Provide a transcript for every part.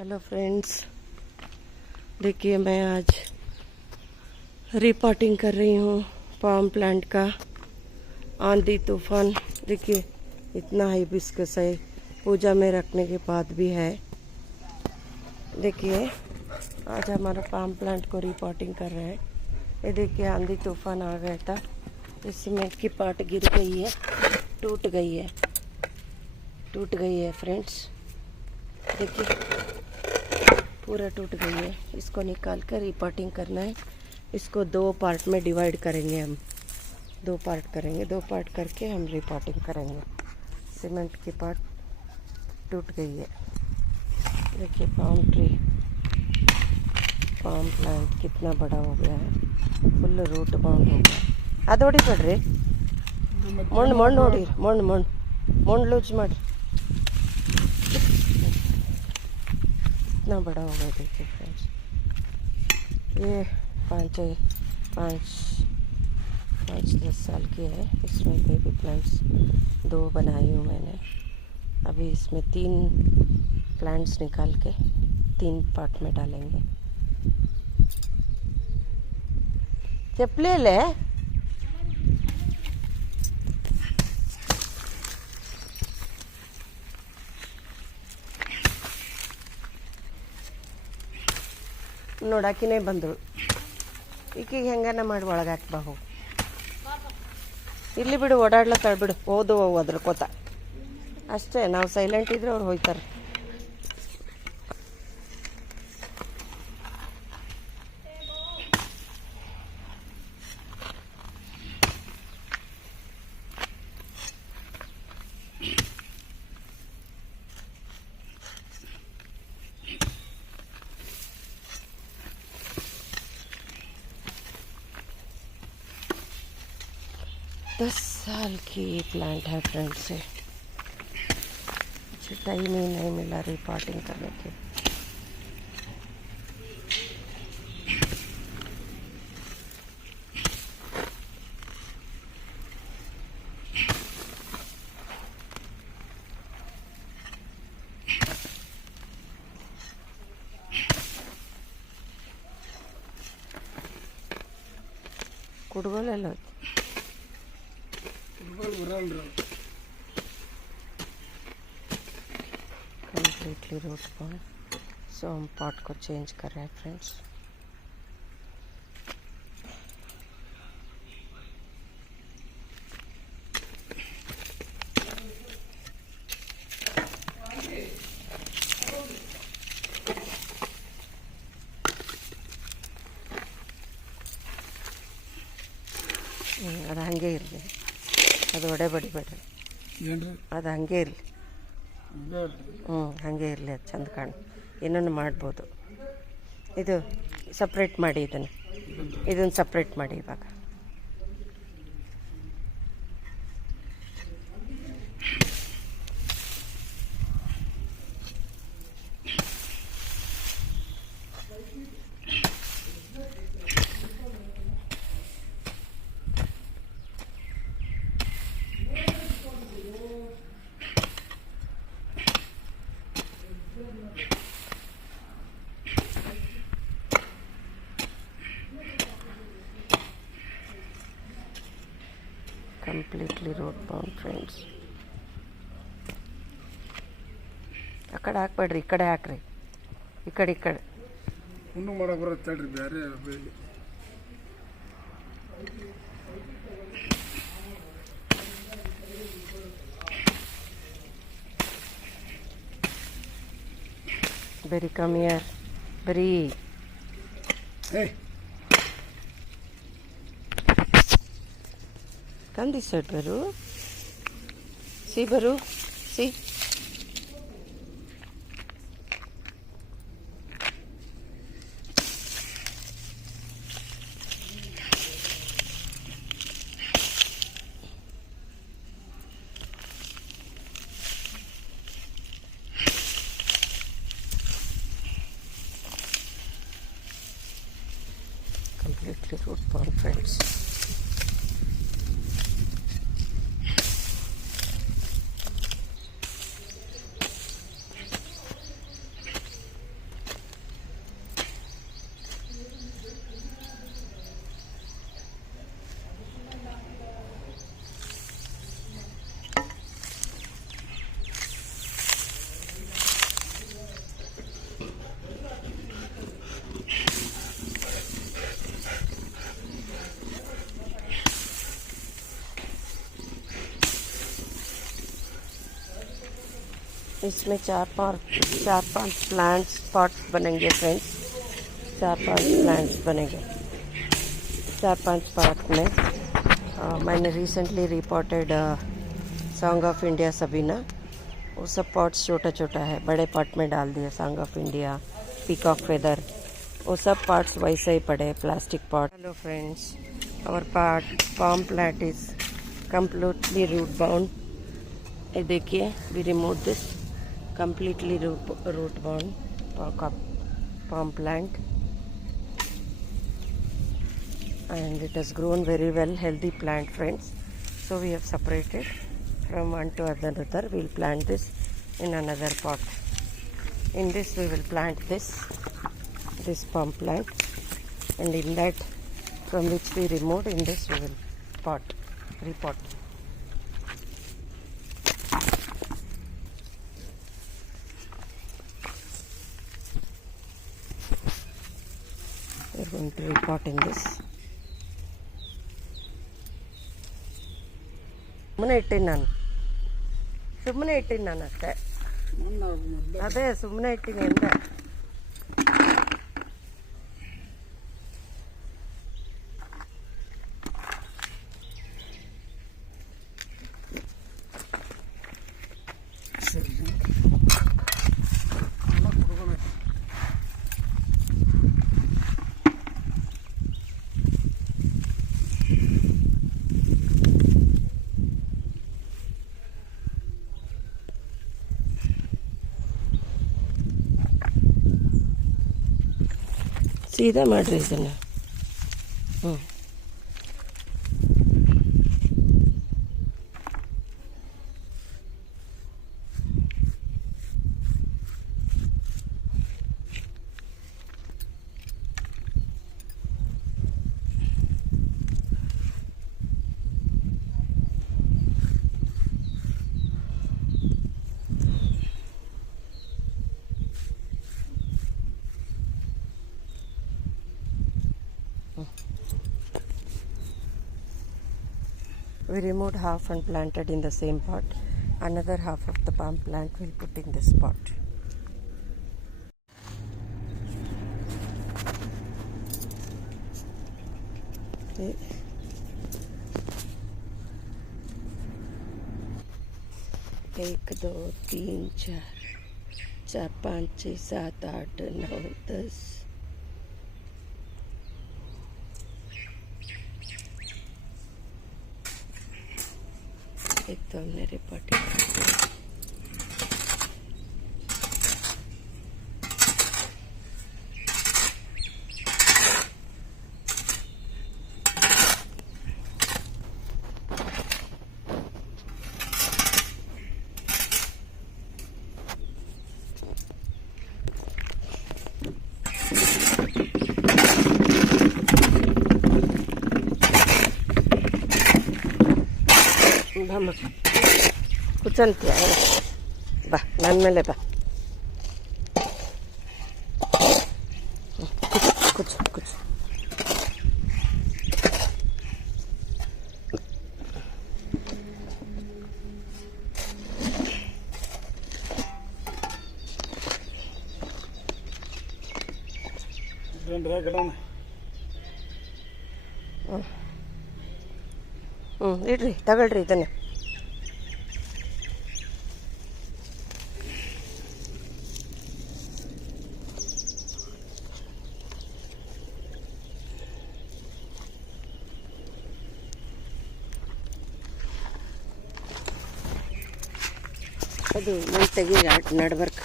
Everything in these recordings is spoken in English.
Hello friends, देखिए मैं आज रिपोर्टिंग कर रही हूँ पाम प्लांट का। आंधी तूफान देखिए इतना हाइबिस्कस है, पूजा में रखने के बाद भी है। देखिए आज हमारा पाम प्लांट को रिपोर्टिंग कर रहे हैं। ये देखिए आंधी तूफान आ गया था, इस सीमेंट की पार्ट गिर गई है, टूट गई है फ्रेंड्स। देखिए पूरा टूट गई है। इसको निकाल कर रिपोर्टिंग करना है। इसको 2 पार्ट में डिवाइड करेंगे हम, 2 पार्ट करेंगे, 2 पार्ट करके हम रिपोर्टिंग करेंगे। सीमेंट की पार्ट टूट गई है। देखिए पाम प्लांट कितना बड़ा हो गया है, फुल रूट बाउंड हो गया। ಅದೋಡಿ ಪಡ್ರಿ ಮಣ್ಣು ನೋಡಿ ಮಣ್ಣು ಲೂಸ್ ಮಾಡಿ। इतना बड़ा हो गया देखिए फ्रेंड्स। ये 5-10 साल की है। इसमें बेबी प्लांट्स 2 बनाई हूँ मैंने। अभी इसमें 3 प्लांट्स निकाल के 3 पार्ट में डालेंगे। चप्पले ले ನೋಡಾಕಿನೇ ಬಂದಳು, ಈಕಿಗೆ ಹೆಂಗನ ಮಾಡಿ ಒಳಗೆ ಹಾಕ್ಬಾ ಹೋಗಿ, ಇಲ್ಲಿ ಬಿಡು ಓಡಾಡ್ಲತ್ತಾಳ ಬಿಡು, ಓದು ಅದ್ರಕೋತ ಅಷ್ಟೇ. ನಾವು ಸೈಲೆಂಟ್ ಇದ್ರೆ ಅವ್ರು ಹೋಯ್ತಾರೆ. दस साल की प्लांट है फ्रेंड्स। से मुझे टाइम ही नहीं मिला रिपोर्टिंग करने के। कुड़गोलेलो completely root ball, so हम पॉट को चेंज कर रहे हैं फ्रेंड्स। ಅದು ಹಾಗೆ ಇರಲಿ, ಅದು ಬಡಿಬೇಡ್ರಿ, ಅದು ಹಾಗೆ ಇರಲಿ. ಹಾಗೆ ಇರಲಿ, ಅದು ಚಂದ ಕಾಣು. ಏನನ್ನು ಮಾಡ್ಬೋದು. ಇದು ಸಪ್ರೇಟ್ ಮಾಡಿ, ಇದನ್ನು ಸಪ್ರೇಟ್ ಮಾಡಿ ಇವಾಗ. Completely road bound friends. ಆ ಕಡೆ ಹಾಕ್ಬೇಡ್ರಿ, ಈ ಕಡೆ ಹಾಕ್ರಿ, ಈ ಕಡೆ ಇನ್ನೂ ಮಾಡಕ್ಕೆ ಬರುತ್ತೆ ಬೇರೆ. Berry come here, berry come this side, Baru. See, Baru. See. Completely root bound friends. इसमें चार पांच प्लांट्स पॉट्स बनेंगे फ्रेंड्स. 4-5 प्लांट्स बनेंगे 4-5 पॉट में. मैंने recently reported song of India Sabina, वो सब पॉट्स छोटा छोटा है, बड़े पॉट में डाल दिया. Song of India, peacock feather, वो सब पॉट्स वैसे ही पड़े, plastic pot. Hello friends, our palm plant is completely root bound. ये देखिए, we remove this completely root bound palm plant, and it has grown very well, healthy plant friends. So we have separated from one to another. We will plant this in another pot. In this we will plant this palm plant, and in that from which we removed, in this we will repot. We are going to repot in this. ಸುಮ್ಮನೆ ಇಟ್ಟಿನಿ ನಾನು ಅಷ್ಟೇ. ಅದೇ ಸುಮ್ಮನೆ ಇಟ್ಟಿನಿ ಅಂದೆ. ಸೀದಾ ಮಾಡ್ರಿ ಇದನ್ನು. We removed half and planted in the same pot. Another half of the palm plant we'll put in this pot. Okay. 1 2 3 4 5 6 7 8 9 10. एक तो हमने रिपोर्ट ಕೂಚಂತೀಯ ಬಾ, ನನ್ನ ಮೇಲೆ ಬಾ. ಕೂಚು ಕೂಚು. ಇಡ್ರಿ, ತಗೊಳ್ರಿ ಇದನ್ನೇ. ಅದು ನಾನು ತೆಗಿ ನಡ್ಬರ್ಕ.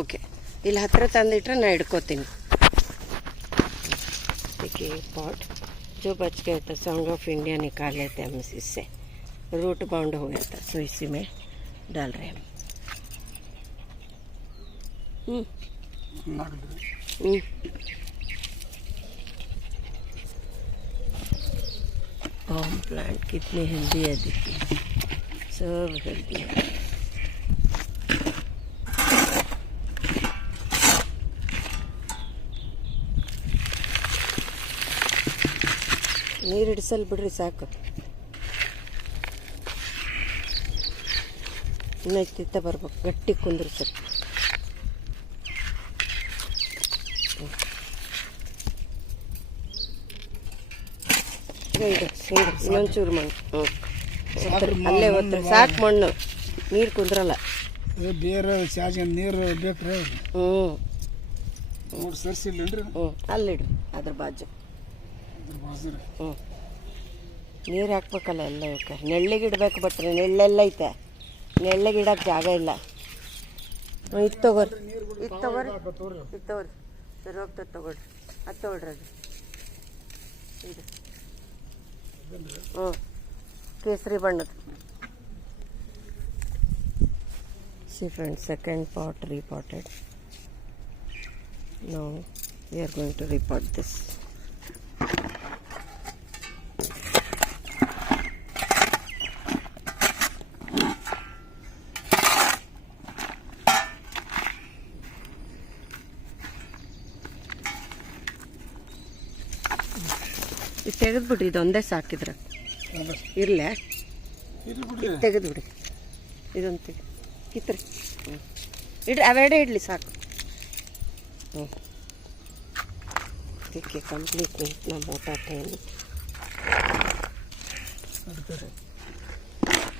ಓಕೆ, ಇಲ್ಲಿ ಹತ್ತಿರ ತಂದಿಟ್ರೆ ನಾನು ಹಿಡ್ಕೋತೀನಿ. देखिए पॉट जो बच गया था, सॉन्ग ऑफ इंडिया निकाल लेते हैं हम इससे. रूट बाउंड हो गया था, सो इसी में डाल रहे हैं हम. palm प्लांट कितने हेल्दी है, देखिए सब हेल्दी है. ನೀರು ಹಿಡಿಸಲ್ ಬಿಡ್ರಿ, ಸಾಕು. ಇನ್ನು ಇತ್ತ ಬರ್ಬೇಕು, ಗಟ್ಟಿ ಕುಂದ್ರು ಸ್ವಲ್ಪ. ಇನ್ನೊಂಚೂರು ಮಣ್ಣು. ಅಲ್ಲೇ ಒತ್ತರ ಸಾಕು, ಮಣ್ಣು ನೀರು ಕುಂದ್ರಲ್ಲ. ಬೇರೆ ಚಾರ್ಜ್ ನೀರು ಬೇಕ್ರಿ. ನೋಡಿ ಸರ್ಸಿಲ್ಲೇನ್ರಿ? ಅಲ್ಲಿಡು, ಅದ್ರ ಬಾಜು. ನೀರು ಹಾಕ್ಬೇಕಲ್ಲ ಎಲ್ಲ ಇವಕ್ಕೆ. ನೆಳ್ಳಿಗೆ ಇಡ್ಬೇಕು, ಬಟ್ರೆ ನೆಳ್ಳೆಲ್ಲ ಐತೆ. ನೆಳ್ಳಿಗೆ ಇಡಕ್ಕೆ ಜಾಗ ಇಲ್ಲ. ಇದು ತಗೋರಿ, ಇದು ತಗೋರಿ, ಇದು ತಗೋರಿ. ಸರಿ ಹೋಗ್ತದೆ, ತಗೊಳ್ರಿ. ಅದು ತಗೊಳ್ರಿ, ಅದು ಇದು. ಕೇಸರಿ ಬಣ್ಣದ. See friends, second pot repotted. Now we are going to repot this. ಇದು ತೆಗೆದ್ಬಿಟ್ರಿ, ಇದೊಂದೇ ಸಾಕಿದ್ರೆ ಇರಲೇ, ತೆಗೆದ್ಬಿಡಿ. ಇದೊಂದು ತೆಗೆ ಕಿತ್ರಿ. ಇಡ್ರಿ, ಅವೆರಡೇ ಇಡ್ಲಿ ಸಾಕು. देखिए कंप्लीट में इतना मोटा तेल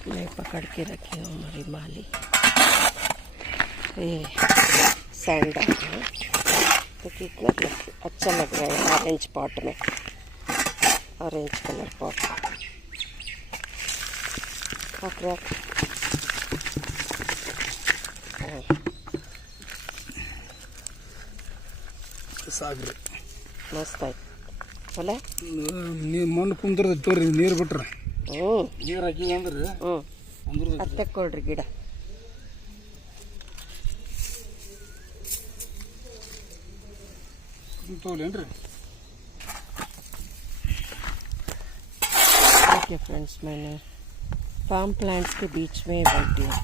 मैं पकड़ के रखी हूँ हमारी माली. ये सैंड तो कितना अच्छा लग रहा है ऑरेंज पॉट में, ऑरेंज कलर पॉट. ಸಾಕ್ರಿ, ಮಸ್ತ್ ಆಯ್ತು ಅಲ್ಲ. ಮಣ್ಣು ಕುಂದ್ರದ ತೋರಿ, ನೀರು ಬಿಟ್ರೆ ನೀರು ಹಾಕಿವಿ ಅಂದ್ರೆ ಅದು ತೆಕ್ಕೊಳ್ರಿ ಗಿಡ. ತೋಲೇನ್ರಿ? देखिए फ्रेंड्स, मैंने फार्म प्लांट्स के बीच में बैठी हूँ.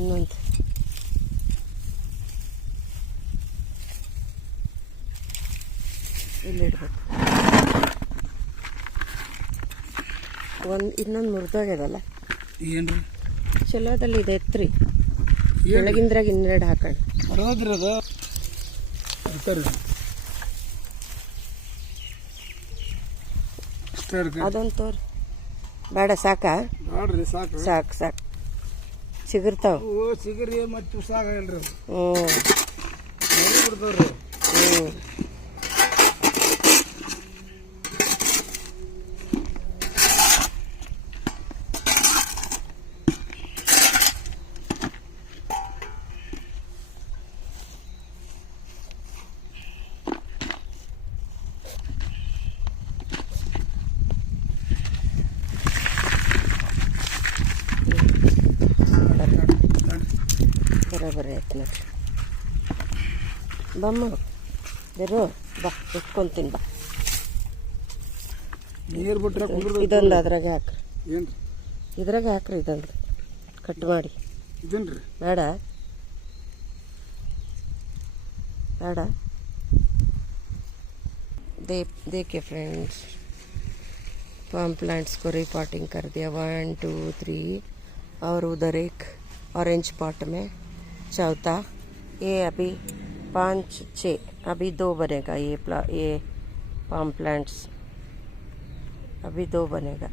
ಇನ್ನೊಂದು ಇಲ್ಲಿಡ್ಬೇಕು. ಇನ್ನೊಂದು ಮುರಿದೋಗ್ಯದಲ್ಲ. ಏನ್ರಿ? ಚಲೋದಲ್ಲಿ ಇದೆ, ಎತ್ರಿ. ಬೆಳಗಿಂದ್ರಾಗ ಇನ್ನೆರಡು ಹಾಕೋಣ. ಬರೋದ್ರಿ ಅದು ಅದೊಂದು ತೋರಿ. ಬೇಡ, ಸಾಕಾ? ನೋಡ್ರಿ, ಸಾಕು ಸಾಕು ಸಾಕು. ಸಿಗಿರ್ತಾವ. ಸಿಗರಿ ಮತ್ತು ಸಾಗ ಇಲ್ರಿ. ಬಿಡ್ತಾವ್ರಿ. ಬರೋಬ್ಬರಿ ಆಯ್ತು ನೋಡಿ. ಬಮ್ಮ ಬರೋ, ಬಾ ಇಟ್ಕೊಂತೀನಿ, ಬಾ. ನೀರು ಬಿಟ್ರೆ ಇದೊಂದು ಅದ್ರಾಗೆ ಹಾಕ್ರಿ. ಏನ್ರಿ? ಇದ್ರಾಗೆ ಹಾಕ್ರಿ, ಇದೊಂದು ಕಟ್ ಮಾಡಿ. ಇದನ್ರಿ? ಬೇಡ ಬೇಡ. देखिए फ्रेंड्स, फार्म प्लांट्स को रिपॉटिंग कर दिया. 1 2 3 और उधर एक ऑरेंज पॉट में चौथा. ये अभी 5 6, अभी 2 बनेगा. ये फार्म प्लांट्स अभी 2 बनेगा.